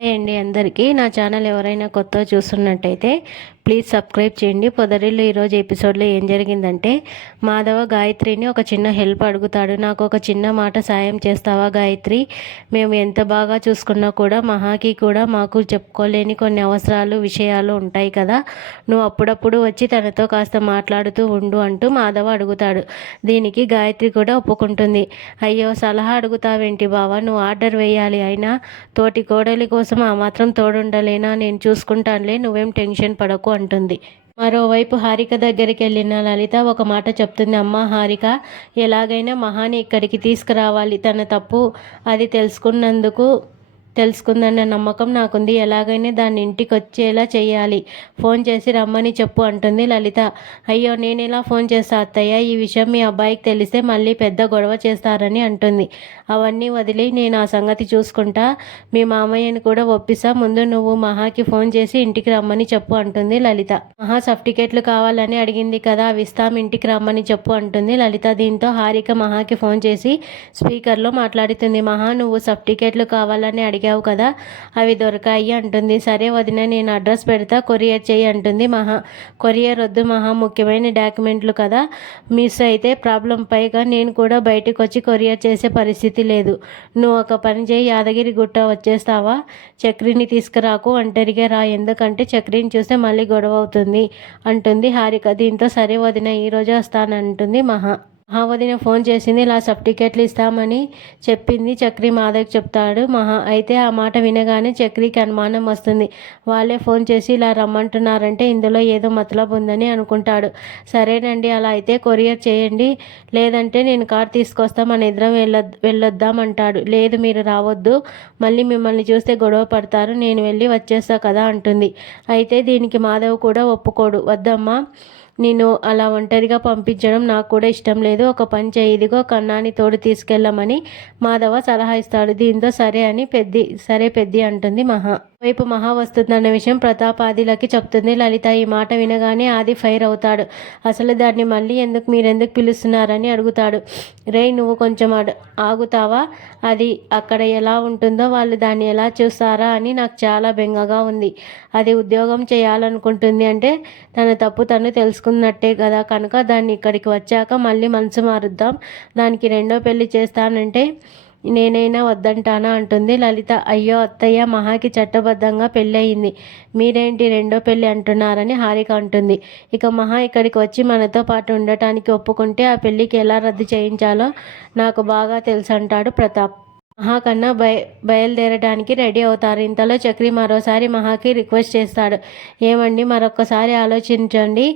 అండి అందరికీ నా ఛానల్ ఎవరైనా కొత్తగా చూస్తున్నట్టయితే ప్లీజ్ సబ్స్క్రైబ్ చేయండి. పొదరిల్లు ఈరోజు ఎపిసోడ్లో ఏం జరిగిందంటే మాధవ గాయత్రిని ఒక చిన్న హెల్ప్ అడుగుతాడు. నాకు ఒక చిన్న మాట సాయం చేస్తావా గాయత్రి? మేము ఎంత బాగా చూసుకున్నా కూడా మహాకి కూడా మాకు చెప్పుకోలేని కొన్ని అవసరాలు విషయాలు ఉంటాయి కదా, నువ్వు అప్పుడప్పుడు వచ్చి తనతో కాస్త మాట్లాడుతూ ఉండు అంటూ మాధవ అడుగుతాడు. దీనికి గాయత్రి కూడా ఒప్పుకుంటుంది. అయ్యో సలహా అడుగుతావేంటి బావా, నువ్వు ఆర్డర్ వేయాలి, అయినా తోటి కోడలి కోసం ఆ మాత్రం తోడుండలేనా, నేను చూసుకుంటానులే, నువ్వేం టెన్షన్ పడకు అంటుంది. మరోవైపు హారిక దగ్గరికి వెళ్ళిన లలిత ఒక మాట చెప్తుంది. అమ్మ హారిక, ఎలాగైనా మహాని ఇక్కడికి తీసుకురావాలి, తన తప్పు అది తెలుసుకుందన్న నమ్మకం నాకుంది. ఎలాగైనా దాన్ని ఇంటికి వచ్చేలా చేయాలి, ఫోన్ చేసి రమ్మని చెప్పు అంటుంది లలిత. అయ్యో నేను ఎలా ఫోన్ చేస్తా అత్తయ్య, ఈ విషయం మీ అబ్బాయికి తెలిస్తే మళ్ళీ పెద్ద గొడవ చేస్తారని అంటుంది. అవన్నీ వదిలి నేను ఆ సంగతి చూసుకుంటా, మీ మామయ్యని కూడా ఒప్పిస్తా, ముందు నువ్వు మహాకి ఫోన్ చేసి ఇంటికి రమ్మని చెప్పు అంటుంది లలిత. మహా సర్టిఫికెట్లు కావాలని అడిగింది కదా, అవి ఇస్తాం, ఇంటికి రమ్మని చెప్పు అంటుంది లలిత. దీంతో హారిక మహాకి ఫోన్ చేసి స్పీకర్లో మాట్లాడుతుంది. మహా, నువ్వు సర్టిఫికెట్లు కావాలని అడిగావు కదా, అవి దొరకాయి అంటుంది. సరే వదిన, నేను అడ్రస్ పెడతా, కొరియర్ చేయి అంటుంది మహా. కొరియర్ వద్దు మహా, ముఖ్యమైన డాక్యుమెంట్లు కదా, మిస్ అయితే ప్రాబ్లం, పైగా నేను కూడా బయటకు వచ్చి కొరియర్ చేసే పరిస్థితి లేదు. నువ్వు ఒక పని చేయి, యాదగిరి గుట్ట వచ్చేస్తావా, చక్రిని తీసుకురాకు, ఒంటరిగా రా, ఎందుకంటే చక్రిని చూస్తే మళ్ళీ గొడవ అవుతుంది అంటుంది హారిక. దీంతో సరే వదిన, ఈరోజు వస్తానంటుంది మహా. వదిన ఫోన్ చేసింది, ఇలా సర్టిఫికెట్లు ఇస్తామని చెప్పింది చక్రి మాధవ్కి చెప్తాడు మహా. అయితే ఆ మాట వినగానే చక్రికి అనుమానం వస్తుంది. వాళ్ళే ఫోన్ చేసి ఇలా రమ్మంటున్నారంటే ఇందులో ఏదో మతలబు ఉందని అనుకుంటాడు. సరేనండి, అలా అయితే కొరియర్ చేయండి, లేదంటే నేను కార్ తీసుకొస్తా, మన ఇద్దరం వెళ్ళొద్దాం అంటాడు. లేదు మీరు రావద్దు, మళ్ళీ మిమ్మల్ని చూస్తే గొడవ పడతారు, నేను వెళ్ళి వచ్చేస్తా కదా అంటుంది. అయితే దీనికి మాధవ్ కూడా ఒప్పుకోడు. వద్దమ్మా, నేను అలా ఒంటరిగా పంపించడం నాకు కూడా ఇష్టం లేదు, ఒక పని చేయి, ఇదిగో కన్నాని తోడు తీసుకెళ్ళమని మాధవ సలహా ఇస్తాడు. దీంతో సరే పెద్ది అంటుంది మహా. వైపు మహా వస్తుందన్న విషయం ప్రతాప్ ఆదిలకి చెప్తుంది లలిత. ఈ మాట వినగానే ఆది ఫైర్ అవుతాడు. అసలు దాన్ని మళ్ళీ మీరెందుకు పిలుస్తున్నారని అడుగుతాడు. రేయ్, నువ్వు కొంచెం ఆగుతావా, అది అక్కడ ఎలా ఉంటుందో, వాళ్ళు దాన్ని ఎలా చూస్తారా అని నాకు చాలా బెంగగా ఉంది. అది ఉద్యోగం చేయాలనుకుంటుంది అంటే తన తప్పు తను తెలుసుకున్నట్టే కదా, కనుక దాన్ని ఇక్కడికి వచ్చాక మళ్ళీ మనసు మారుద్దాం, దానికి రెండో పెళ్లి చేస్తానంటే నేనైనా వద్దంటానా అంటుంది లలిత. అయ్యో అత్తయ్య, మహాకి చట్టబద్ధంగా పెళ్ళయింది, మీరేంటి రెండో పెళ్ళి అంటున్నారని హారిక అంటుంది. ఇక మహా ఇక్కడికి వచ్చి మనతో పాటు ఉండటానికి ఒప్పుకుంటే ఆ పెళ్ళికి ఎలా రద్దు చేయించాలో నాకు బాగా తెలుసు అంటాడు ప్రతాప్. మహా కన్నా బయలుదేరడానికి రెడీ అవుతారు. ఇంతలో చక్రి మరోసారి మహాకి రిక్వెస్ట్ చేస్తాడు. ఏమండి, మరొకసారి ఆలోచించండి,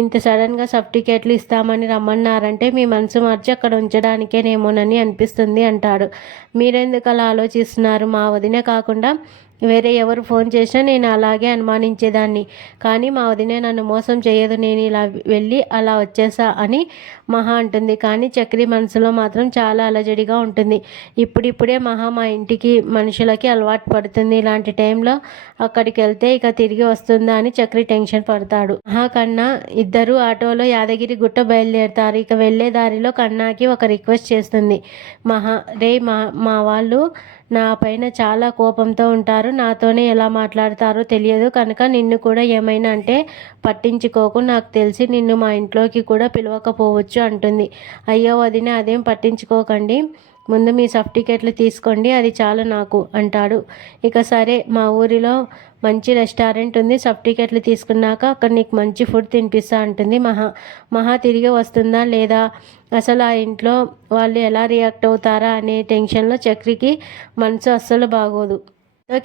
ఇంత సడన్గా సర్టిఫికేట్లు ఇస్తామని రమ్మన్నారంటే మీ మనసు మార్చి అక్కడ ఉంచడానికేనేమోనని అనిపిస్తుంది అంటాడు. మీరెందుకు అలా ఆలోచిస్తున్నారు, మా వదిన కాకుండా వేరే ఎవరు ఫోన్ చేసినా నేను అలాగే అనుమానించేదాన్ని, కానీ మా వదినే నన్ను మోసం చేయదు, నేను ఇలా వెళ్ళి అలా వచ్చేసా అని మహా అంటుంది. కానీ చక్రి మనసులో మాత్రం చాలా అలజడిగా ఉంటుంది. ఇప్పుడిప్పుడే మహా మా ఇంటికి మనుషులకి అలవాటు పడుతుంది, ఇలాంటి టైంలో అక్కడికి వెళ్తే ఇక తిరిగి వస్తుందా అని చక్రి టెన్షన్ పడతాడు. మహా కన్నా ఇద్దరు ఆటోలో యాదగిరి గుట్ట బయలుదేరుతారు. ఇక వెళ్లే దారిలో కన్నాకి ఒక రిక్వెస్ట్ చేస్తుంది మహా. రే, మా వాళ్ళు నా పైన చాలా కోపంతో ఉంటారు, నాతోనే ఎలా మాట్లాడతారో తెలియదు, కనుక నిన్ను కూడా ఏమైనా అంటే పట్టించుకోకు, నాకు తెలిసి నిన్ను మా ఇంట్లోకి కూడా పిలవకపోవచ్చు అంటుంది. అయ్యో వదిన, అదేం పట్టించుకోకండి, ముందు మీ సర్టిఫికెట్లు తీసుకోండి, అది చాలు నాకు అంటాడు. ఇక సరే, మా ఊరిలో మంచి రెస్టారెంట్ ఉంది, సర్టిఫికెట్లు తీసుకున్నాక అక్కడ నీకు మంచి ఫుడ్ తినిపిస్తా అంటుంది మహా తిరిగి వస్తుందా లేదా, అసలు ఆ ఇంట్లో వాళ్ళు ఎలా రియాక్ట్ అవుతారా అనే టెన్షన్లో చక్రికి మనసు అస్సలు బాగోదు.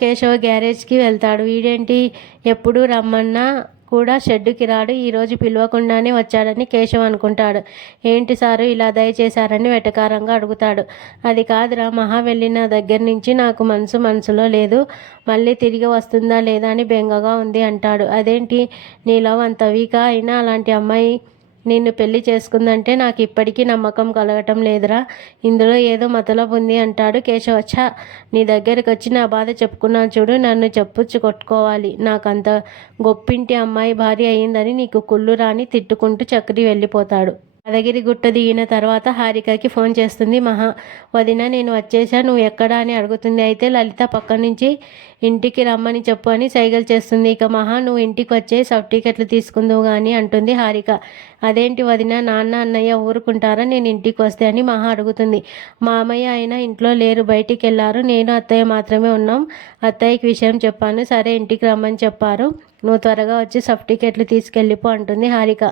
కేశవ గ్యారేజ్కి వెళ్తాడు. వీడేంటి ఎప్పుడు రమ్మన్నా కూడా షెడ్డుకి రాడు, ఈరోజు పిలవకుండానే వచ్చాడని కేశవ్ అనుకుంటాడు. ఏంటి సారు ఇలా దయచేశారని వెటకారంగా అడుగుతాడు. అది కాదురా, మహా వెళ్ళిన దగ్గర నుంచి నాకు మనసులో లేదు, మళ్ళీ తిరిగి వస్తుందా లేదా అని బెంగగా ఉంది అంటాడు. అదేంటి, నీ లవ్ అంత వీకా, అయినా అలాంటి అమ్మాయి నిన్ను పెళ్లి చేసుకుందంటే నాకు ఇప్పటికీ నమ్మకం కలగటం లేదురా, ఇందులో ఏదో మతలబు ఉంది అంటాడు కేశవ. నీ దగ్గరికి వచ్చి నా బాధ చెప్పుకున్నాను చూడు, నన్ను చెప్పుచ్చు కొట్టుకోవాలి, నాకంత గొప్పింటి అమ్మాయి భార్య అయిందని నీకు కుళ్ళు రాని తిట్టుకుంటూ చక్రి వెళ్ళిపోతాడు. యాదగిరి గుట్ట దిగిన తర్వాత హారికకి ఫోన్ చేస్తుంది మహా. వదిన నేను వచ్చేసా, నువ్వు ఎక్కడా అని అడుగుతుంది. అయితే లలిత పక్క నుంచి ఇంటికి రమ్మని చెప్పు అని సైగలు చేస్తుంది. ఇక మహా నువ్వు ఇంటికి వచ్చే సర్టిఫికెట్లు తీసుకుందువు కానీ అంటుంది హారిక. అదేంటి వదిన, నాన్న అన్నయ్య ఊరుకుంటారా నేను ఇంటికి వస్తే అని మహా అడుగుతుంది. మామయ్య అయినా ఇంట్లో లేరు, బయటికి వెళ్ళారు, నేను అత్తయ్య మాత్రమే ఉన్నాం. అత్తయ్యకి విషయం చెప్పాను, సరే ఇంటికి రమ్మని చెప్పారు, నువ్వు త్వరగా వచ్చి సర్టిఫికెట్లు తీసుకెళ్ళిపో అంటుంది హారిక.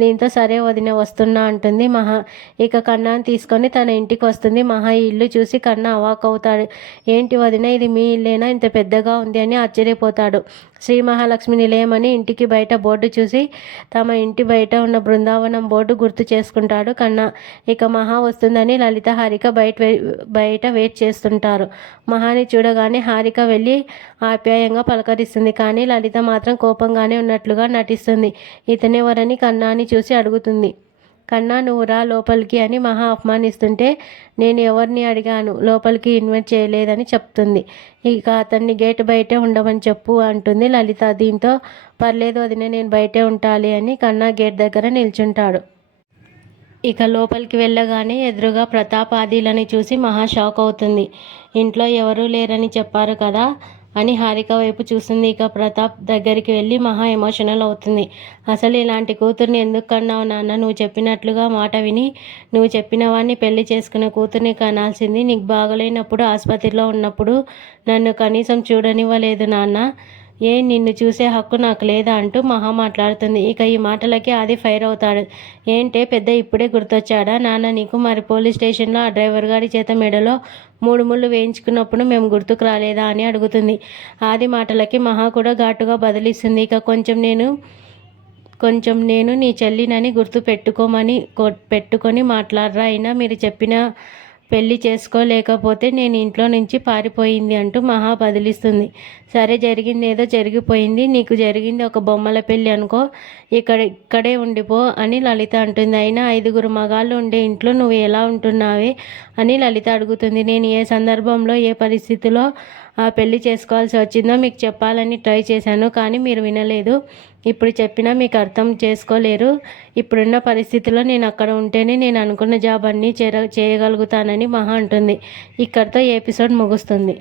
దీంతో సరే వదిన వస్తున్నా అంటుంది మహా. ఇక కన్నాని తీసుకొని తన ఇంటికి వస్తుంది మహా. ఈ ఇల్లు చూసి కన్నా అవాక్ అవుతాడు. ఏంటి వదిన, ఇది మీ ఇల్లేనా, ఇంత పెద్దగా ఉంది అని ఆశ్చర్యపోతాడు. శ్రీ మహాలక్ష్మి నిలయం అని ఇంటికి బయట బోర్డు చూసి తమ ఇంటి బయట ఉన్న బృందావనం బోర్డు గుర్తు చేసుకుంటాడు కన్నా. ఇక మహా వస్తుందని లలిత హారిక బయట వెయిట్ చేస్తుంటారు. మహాని చూడగానే హారిక వెళ్ళి ఆప్యాయంగా పలకరిస్తుంది. కానీ లలిత మాత్రం కోపంగానే ఉన్నట్లుగా నటిస్తుంది. ఇతనెవరని కన్నాని చూసి అడుగుతుంది. కన్నా నువ్వు రా లోపలికి అని మహా అవమానిస్తుంటే నేను ఎవరిని అడిగాను, లోపలికి ఇన్వైట్ చేయలేదని చెప్తుంది. ఇక అతన్ని గేట్ బయటే ఉండమని చెప్పు అంటుంది లలిత. దీంతో పర్లేదు వదిన నేను బయటే ఉంటాలి అని కన్నా గేట్ దగ్గర నిల్చుంటాడు. ఇక లోపలికి వెళ్ళగానే ఎదురుగా ప్రతాప్ ఆదిలని చూసి మహా షాక్ అవుతుంది. ఇంట్లో ఎవరూ లేరని చెప్పారు కదా అని హారిక వైపు చూస్తుంది. ఇక ప్రతాప్ దగ్గరికి వెళ్ళి మహా ఎమోషనల్ అవుతుంది. అసలు ఇలాంటి కూతుర్ని ఎందుకు కన్నావు నాన్న, నువ్వు చెప్పినట్లుగా మాట విని నువ్వు చెప్పిన వాడిని పెళ్లి చేసుకునే కూతుర్ని కనాల్సింది. నీకు బాగలేనప్పుడు ఆసుపత్రిలో ఉన్నప్పుడు నన్ను కనీసం చూడనివ్వలేదు నాన్న, నిన్ను చూసే హక్కు నాకు లేదా అంటూ మహా మాట్లాడుతుంది. ఇక ఈ మాటలకి ఆది ఫైర్ అవుతాడు. ఏంటే పెద్ద ఇప్పుడే గుర్తొచ్చాడా నాన్న నీకు, మరి పోలీస్ స్టేషన్లో ఆ డ్రైవర్ గారి చేత మెడలో 3 ముళ్ళు వేయించుకున్నప్పుడు మేము గుర్తుకు రాలేదా అని అడుగుతుంది. ఆది మాటలకి మహా కూడా ఘాటుగా బదిలిస్తుంది. ఇక కొంచెం నేను నీ చెల్లినని గుర్తు పెట్టుకొని మాట్లాడరా, అయినా మీరు చెప్పిన పెళ్లి చేసుకోలేకపోతే నేను ఇంట్లో నుంచి పారిపోయింది అంటూ మహా బదిలిస్తుంది. సరే జరిగింది ఏదో జరిగిపోయింది, నీకు జరిగింది ఒక బొమ్మల పెళ్ళి అనుకో, ఇక్కడే ఉండిపో అని లలిత అంటుంది. అయినా 5గురు మగాళ్ళు ఉండే ఇంట్లో నువ్వు ఎలా ఉంటున్నావే అని లలిత అడుగుతుంది. నేను ఏ సందర్భంలో ఏ పరిస్థితిలో ఆ పెళ్లి చేసుకోవాల్సి వచ్చిందో మీకు చెప్పాలని ట్రై చేశాను, కానీ మీరు వినలేదు. ఇప్పుడు చెప్పినా మీకు అర్థం చేసుకోలేరు. ఇప్పుడున్న పరిస్థితిలో నేను అక్కడ ఉంటేనే నేను అనుకున్న జాబ్ అన్నీ చేయగలుగుతానని మహా అంటుంది. ఇక్కడితో ఈ ఎపిసోడ్ ముగుస్తుంది.